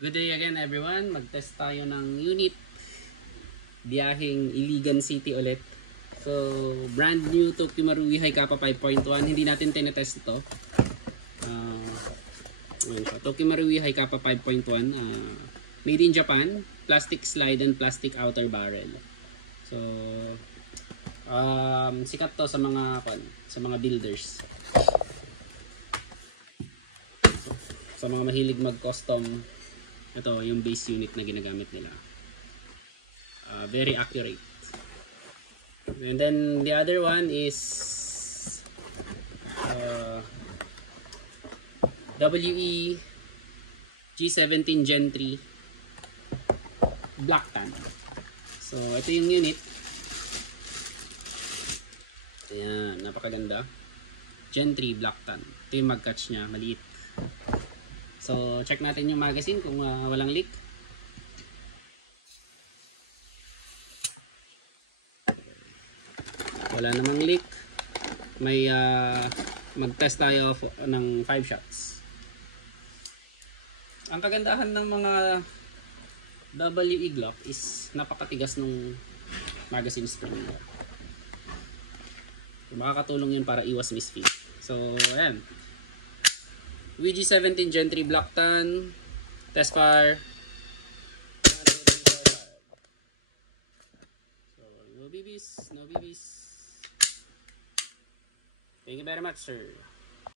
Good day again everyone. Mag-test tayo ng unit. Biyaheng Iligan City ulit. So, brand new Tokyo Marui Haikapa 5.1. Hindi natin tinetest ito. Tokyo Marui Haikapa 5.1. Made in Japan. Plastic slide and plastic outer barrel. So, sikat to sa mga builders. So, sa mga mahilig mag-custom, ito yung base unit na ginagamit nila. Very accurate. And then the other one is WE G17 Gen 3 Black Tan. So ito yung unit. Ayan, napakaganda. Gen 3 Black Tan. Ito yung mag-catch niya, maliit. So, check natin yung magazine kung walang leak. Wala namang leak. May mag-test tayo ng 5 shots. Ang kagandahan ng mga WE Glock is napakatigas ng magazine spring. So, makakatulong yun para iwas misfit. So, ayan. WG17 Gen 3 Black Tan. Test fire. So, no BBs, no BBs. Thank you very much, sir.